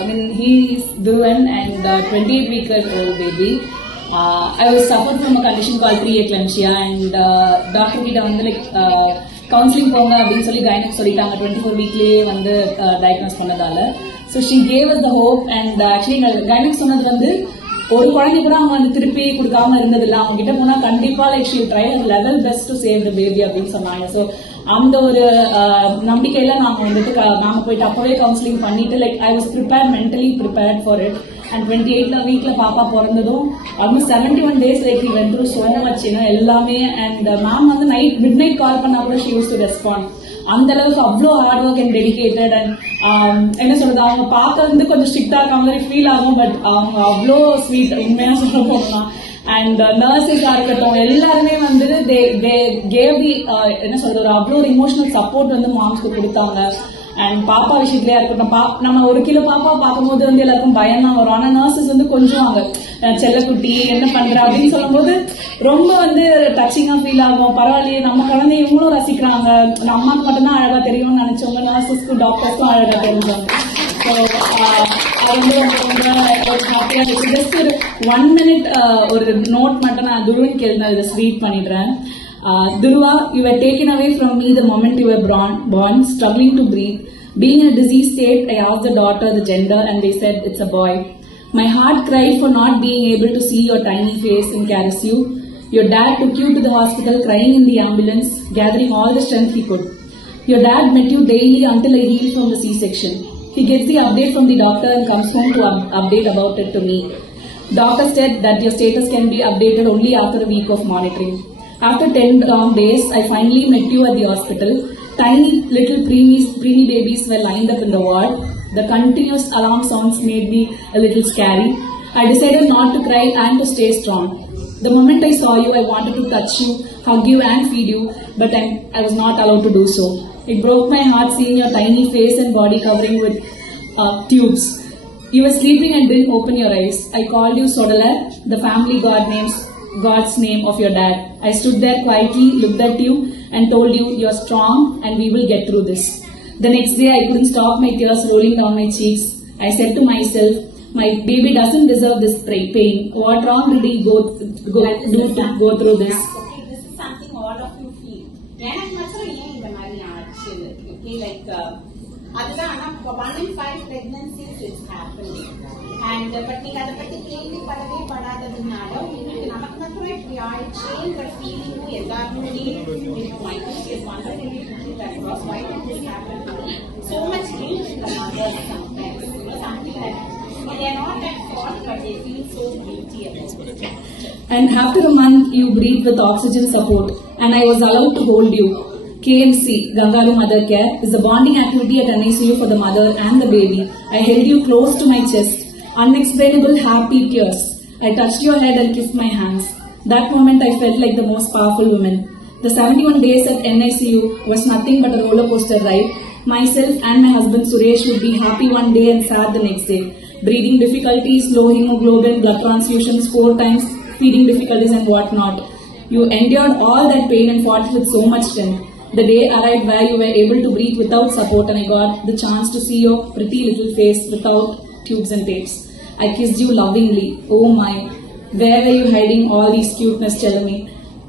I mean, he is Dhuvan and 28-week-old baby. I was suffered from a condition called preeclampsia and doctor கிட்ட வந்து like counseling போங்க அப்படின்னு சொல்லி கைனக் சொல்லிட்டாங்க 24 வீக்லயே வந்து diagnose பண்ணதால. So she gave us the hope and actually gynaec சொன்னது வந்து ஒரு குழந்தை கூட அவங்க வந்து திருப்பி கொடுக்காம இருந்ததில்லை. அவங்க கிட்ட போனா கண்டிப்பா like she try her level best to save the baby அப்படின்னு சொன்னாங்க. ஸோ அந்த ஒரு நம்பிக்கையில நாங்க வந்துட்டு நாங்க போயிட்டு அப்பவே கவுன்சிலிங் பண்ணிட்டு like I was prepared mentally prepared for it. And 28th வீக்ல பாப்பா பிறந்ததும் ஆல்மோஸ்ட் 71 days like he went through so much எல்லாமே. அண்ட் மேம் வந்து மிட் நைட் கால் பண்ணா கூட ஷி யூஸ் டு ரெஸ்பாண்ட். அந்த அளவுக்கு அவ்வளோ hard work and dedicated. And என்ன சொல்றது, அவங்க பார்க்க வந்து கொஞ்சம் ஸ்ட்ரிக்டா இருக்க மாதிரி ஃபீல் ஆகும். பட் அவங்க அவ்வளோ ஸ்வீட், உண்மையா சொல்ல போகலாம். அண்ட் நர்ஸஸா இருக்கட்டும் எல்லாருமே வந்து என்ன சொல்றது, ஒரு அவ்வளோ ஒரு இமோஷனல் சப்போர்ட் வந்து மாம்ஸ்க்கு கொடுத்தாங்க. அண்ட் பாப்பா விஷயத்துலயா இருக்கட்டும், நம்ம ஒரு கிலோ பாப்பா பார்க்கும்போது வந்து எல்லாருக்கும் பயம் தான் வரும். ஆனா நர்சஸ் வந்து கொஞ்சம் அவங்க செல்லக்குட்டி என்ன பண்ற அப்படின்னு சொல்லும் போது ரொம்ப வந்து டச்சிங்கா ஃபீல் ஆகும். பரவாயில்லையே, நம்ம குழந்தை இவங்களும் ரசிக்கிறாங்க. அம்மாக்கு மட்டும்தான் அழகா தெரியும்னு நினைச்சவங்க நர்சஸ்க்கும் டாக்டர்ஸ்க்கும் அழகா தெரிஞ்சாங்க. ஸோ அது வந்து ரொம்ப ஹாப்பியா இருக்கு. ஜஸ்ட் ஒரு 1 minute ஒரு நோட் மட்டும் நான் துருவன் கேள்வி இதை ஸ்வீட் பண்ணிடுறேன். Durva, you were taken away from me the moment you were born, struggling to breathe. Being in a disease state, I asked the doctor the gender and they said it's a boy. My heart cried for not being able to see your tiny face and caress you. Your dad took you to the hospital crying in the ambulance, gathering all the strength he could. Your dad met you daily until I healed from the C-section. He gets the update from the doctor and comes home to update about it to me. Doctor said that your status can be updated only after a week of monitoring. After 10 long days, I finally met you at the hospital. Tiny little preemie babies were lined up in the ward. The continuous alarm sounds made me a little scary. I decided not to cry and to stay strong. The moment I saw you, I wanted to touch you, hug you and feed you, but I was not allowed to do so. It broke my heart seeing your tiny face and body covering with tubes. You were sleeping and didn't open your eyes. I called you Sodala, the family God's name of your dad. I stood there quietly, looked at you and told you you're strong and we will get through this. The next day I couldn't stop my tears rolling down my cheeks. I said to myself, my baby doesn't deserve this pain. What wrong did he go through this? Okay, this is something all of you feel. எனக்கு மட்டும் ஏன் இந்த மாதிரி ஆச்சு? Okay, like அதுதான். ஆனா 1 in 5 pregnancies is happening. And but நீங்க அதை பத்தி கேள்விப்படவே படாததுனால உங்களுக்கு நமக்கு மட்டும் இப்படி ஆயிடுச்சு இந்த ஃபீலிங்கும் எல்லாருமே so much guilt in the mothers sometimes. Something that they are not at fault but they feel so guilty about it. And after a month you breathed with oxygen support and I was allowed to hold you. KMC, Gangaru Mother Care, is the bonding activity at NICU for the mother and the baby. I held you close to my chest. Unexplainable happy tears. I touched your head and kissed my hands. That moment I felt like the most powerful woman. The 71 days at NICU was nothing but a roller coaster ride. Myself and my husband Suresh would be happy one day and sad the next day. Breathing difficulties, low hemoglobin, blood transfusions 4 times, feeding difficulties and whatnot. You endured all that pain and fought with so much strength. The day arrived where you were able to breathe without support and I got the chance to see your pretty little face without tubes and tapes. I kissed you lovingly. Oh my, where were you hiding all these cuteness, Chelami?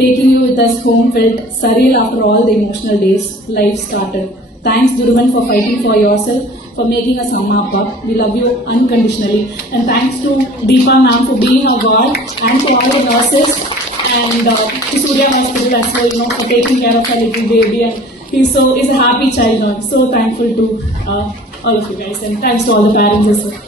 Taking you with us home felt surreal after all the emotional days. Life started. Thanks Duruman for fighting for yourself, for making us Amma Appa. We love you unconditionally. And thanks to Deepa ma'am for being our God and to all the nurses and to Surya Hospital as well, for taking care of our little baby. And he's a happy child now. So thankful to all of you guys and thanks to all the parents as well.